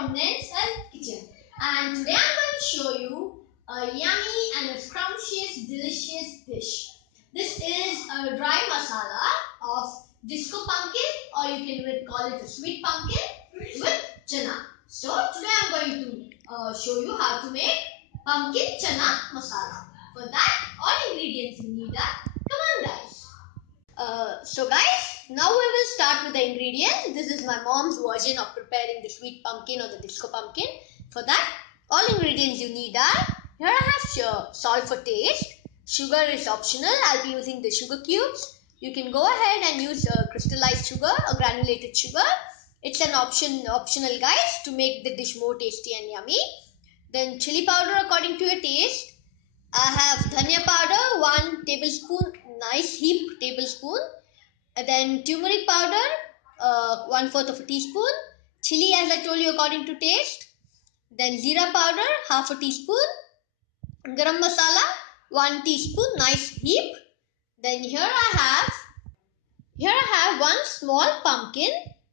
from Ned's Health Kitchen, and today I'm going to show you a yummy and a scrumptious, delicious dish. This is a dry masala of disco pumpkin, or you can even call it a sweet pumpkin with chana. So today I'm going to show you how to make pumpkin chana masala. For that, all ingredients you need are, come on guys. So guys, now we will start with the ingredients. This is my mom's version of preparing the sweet pumpkin or the disco pumpkin. For that, all ingredients you need are, here I have salt for taste. Sugar is optional. I'll be using the sugar cubes. You can go ahead and use crystallized sugar or granulated sugar. It's an optional guys, to make the dish more tasty and yummy. Then chili powder according to your taste. I have dhania powder, 1 tablespoon, nice heap tablespoon. And then turmeric powder, 1/4 of a teaspoon. Chili, as I told you, according to taste. Then jeera powder, 1/2 teaspoon. Garam masala, 1 teaspoon, nice heap. Then here I have 1 small pumpkin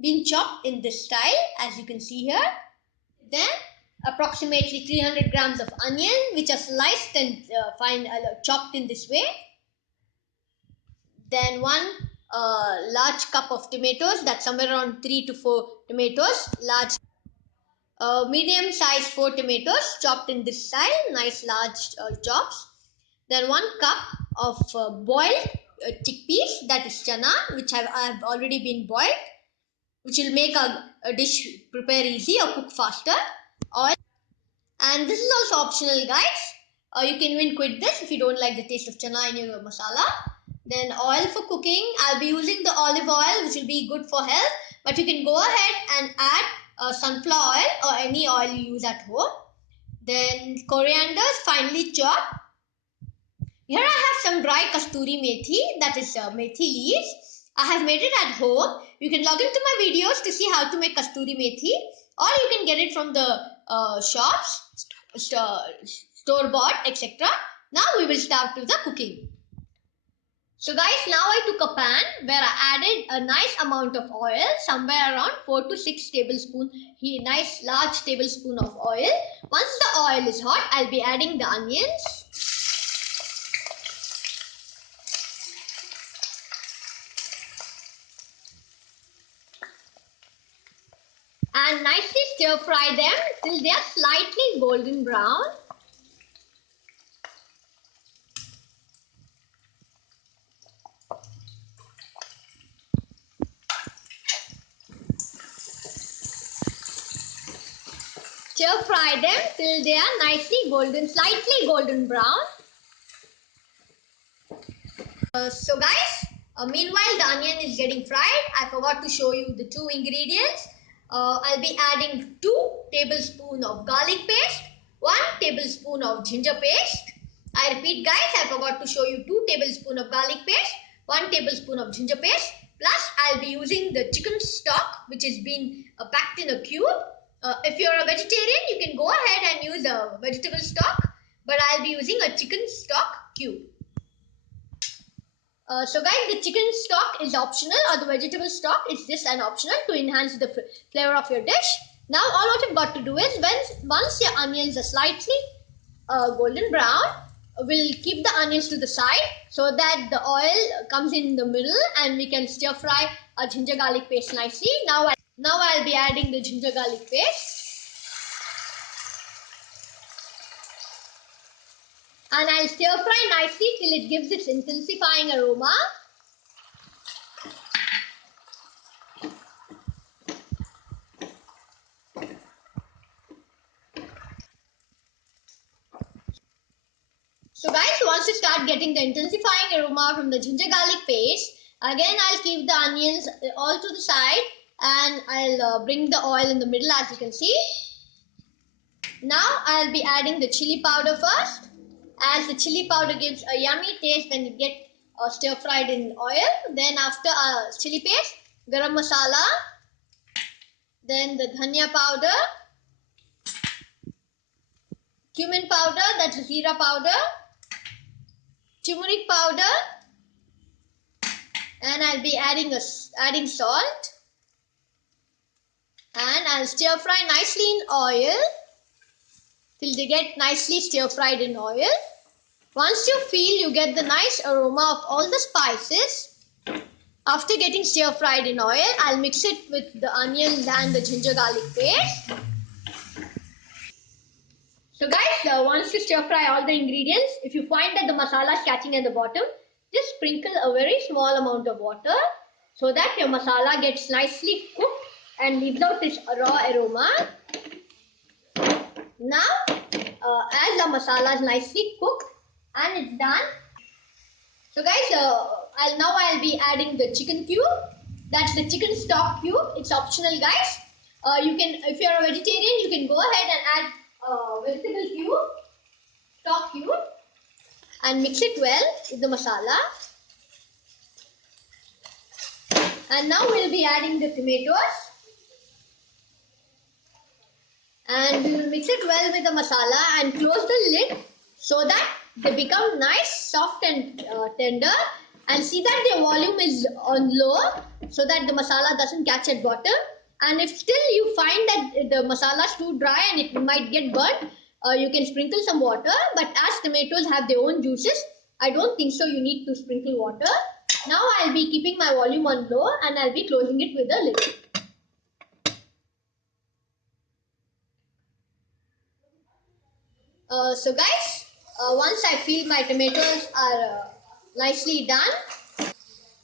being chopped in this style, as you can see here. Then approximately 300 grams of onion, which are sliced and chopped in this way. Then 1 large cup of tomatoes, that's somewhere around 3 to 4 tomatoes, large. Medium size 4 tomatoes chopped in this style, nice large chops. Then 1 cup of boiled chickpeas, that is chana, which have already been boiled, which will make a dish prepare easy or cook faster. Oil, and this is also optional guys. You can even quit this if you don't like the taste of chana in your masala. Then oil for cooking, I'll be using the olive oil, which will be good for health, but you can go ahead and add sunflower oil or any oil you use at home. Then coriander finely chopped. Here I have some dry kasturi methi, that is methi leaves. I have made it at home. You can log into my videos to see how to make kasturi methi, or you can get it from the shops, store-bought, etc. Now we will start with the cooking. So guys, now I took a pan where I added a nice amount of oil, somewhere around 4 to 6 tablespoons, nice large tablespoon of oil. Once the oil is hot, I'll be adding the onions. And nicely stir fry them till they are slightly golden brown. Stir fry them till they are nicely slightly golden brown. So guys, meanwhile the onion is getting fried, I forgot to show you the 2 ingredients. I'll be adding 2 tablespoons of garlic paste, 1 tablespoon of ginger paste. I repeat guys, I forgot to show you 2 tablespoons of garlic paste, 1 tablespoon of ginger paste. Plus I'll be using the chicken stock, which is being packed in a cube. If you're a vegetarian, you can go ahead and use a vegetable stock, but I'll be using a chicken stock cube. So guys, the chicken stock is optional, or the vegetable stock is just an optional to enhance the flavor of your dish. Now all what you've got to do is, once your onions are slightly golden brown, we'll keep the onions to the side so that the oil comes in the middle and we can stir fry our ginger garlic paste nicely. Now I'll be adding the ginger garlic paste. And I'll stir fry nicely till it gives its intensifying aroma. So guys, once you start getting the intensifying aroma from the ginger garlic paste, again I'll keep the onions all to the side and I'll bring the oil in the middle, as you can see. Now I'll be adding the chili powder first, as the chili powder gives a yummy taste when it gets stir fried in oil. Then after chili paste, garam masala, then the dhania powder, cumin powder, that's jeera powder, turmeric powder, and I'll be adding salt. And I'll stir fry nicely in oil till they get nicely stir fried in oil. Once you feel you get the nice aroma of all the spices, after getting stir fried in oil, I'll mix it with the onions and the ginger garlic paste. So guys, once you stir fry all the ingredients, if you find that the masala is catching at the bottom, just sprinkle a very small amount of water so that your masala gets nicely cooked and leaves out this raw aroma. Now, as the masala is nicely cooked and it's done, so guys, I'll be adding the chicken cube. That's the chicken stock cube. It's optional, guys. You can, if you're a vegetarian, you can go ahead and add vegetable cube, stock cube, and mix it well with the masala. And now we'll be adding the tomatoes, and we will mix it well with the masala and close the lid so that they become nice, soft and tender. And see that their volume is on low so that the masala doesn't catch at bottom. And if still you find that the masala is too dry and it might get burnt, you can sprinkle some water. But as tomatoes have their own juices, I don't think so you need to sprinkle water. Now I'll be keeping my volume on low and I'll be closing it with a lid. So guys, once I feel my tomatoes are nicely done,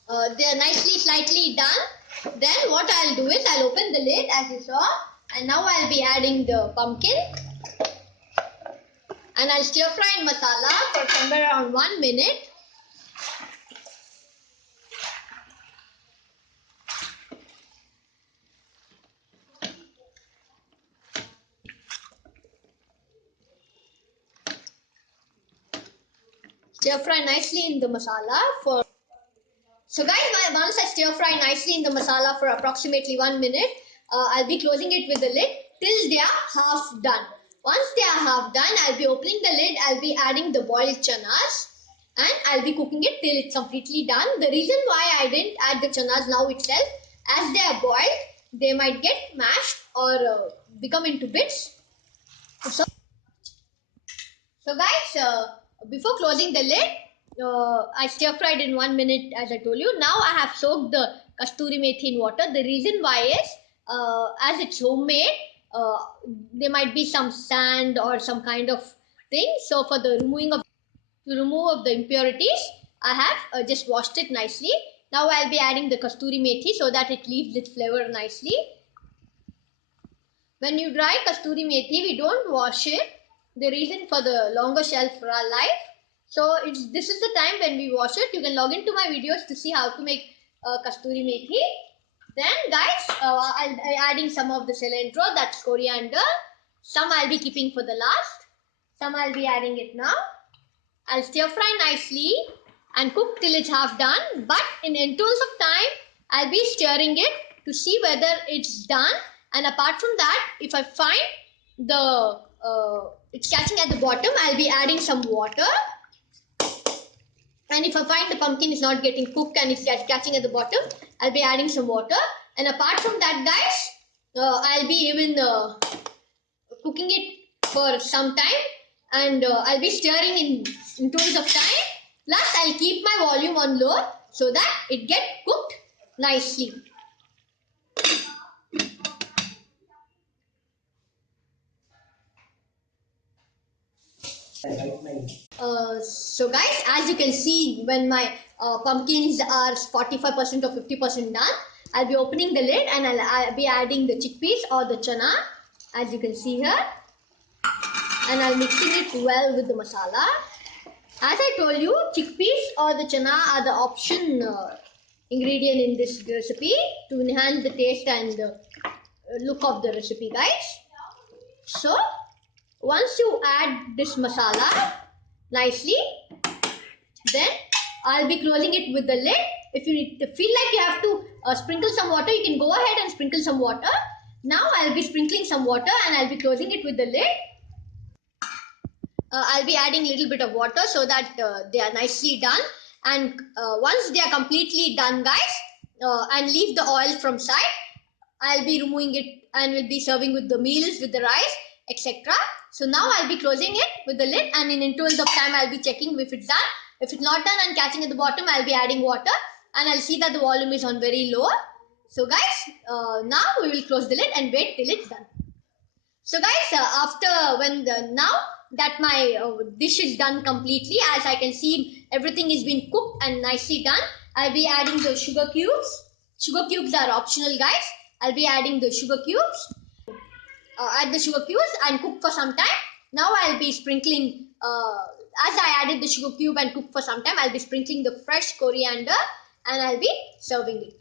they are nicely slightly done, then what I'll do is I'll open the lid as you saw, and now I'll be adding the pumpkin and I'll stir fry in masala for somewhere around 1 minute. Stir fry nicely in the masala for. So guys, once I stir fry nicely in the masala for approximately 1 minute, I'll be closing it with the lid till they are half done. Once they are half done, I'll be opening the lid, I'll be adding the boiled chanas and I'll be cooking it till it's completely done. The reason why I didn't add the chanas now itself, as they are boiled, they might get mashed or become into bits. So guys, before closing the lid, I stir fried in 1 minute as I told you. Now I have soaked the kasturi methi in water. The reason why is, as it's homemade, there might be some sand or some kind of thing. So for the remove of the impurities, I have just washed it nicely. Now I'll be adding the kasturi methi so that it leaves its flavor nicely. When you dry kasturi methi, we don't wash it. The reason for the longer shelf life. So this is the time when we wash it. You can log into my videos to see how to make kasturi methi. Then guys, I'll be adding some of the cilantro, that's coriander. Some I'll be keeping for the last. Some I'll be adding it now. I'll stir fry nicely and cook till it's half done. But in intervals of time, I'll be stirring it to see whether it's done. And apart from that, if I find the it's catching at the bottom, I'll be adding some water. And if I find the pumpkin is not getting cooked and it's catching at the bottom, I'll be adding some water. And apart from that, guys, I'll be even cooking it for some time. And I'll be stirring in intervals of time. Plus, I'll keep my volume on low so that it gets cooked nicely. So guys, as you can see, when my pumpkins are 45% or 50% done, I'll be opening the lid and I'll be adding the chickpeas or the chana, as you can see here, and I'll mixing it well with the masala. As I told you, chickpeas or the chana are the option ingredient in this recipe to enhance the taste and the look of the recipe, guys. So once you add this masala nicely, then I'll be closing it with the lid. If you feel like you have to sprinkle some water, you can go ahead and sprinkle some water. Now I'll be sprinkling some water and I'll be closing it with the lid. I'll be adding a little bit of water so that they are nicely done. And once they are completely done, guys, and leave the oil from side, I'll be removing it and will be serving with the meals, with the rice, etc. So now I'll be closing it with the lid, and in intervals of time I'll be checking if it's done. If it's not done and catching at the bottom, I'll be adding water, and I'll see that the volume is on very low. So guys, now we will close the lid and wait till it's done. So guys, now that my dish is done completely, as I can see everything is been cooked and nicely done, I'll be adding the sugar cubes. Sugar cubes are optional, guys. I'll be adding the sugar cubes. Add the sugar cubes and cook for some time. Now I'll be sprinkling, as I added the sugar cube and cooked for some time, I'll be sprinkling the fresh coriander and I'll be serving it.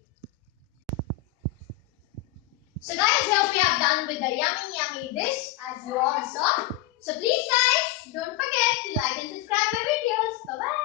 So guys, here we have done with the yummy dish, as you all saw. So please guys, don't forget to like and subscribe my videos. Bye bye.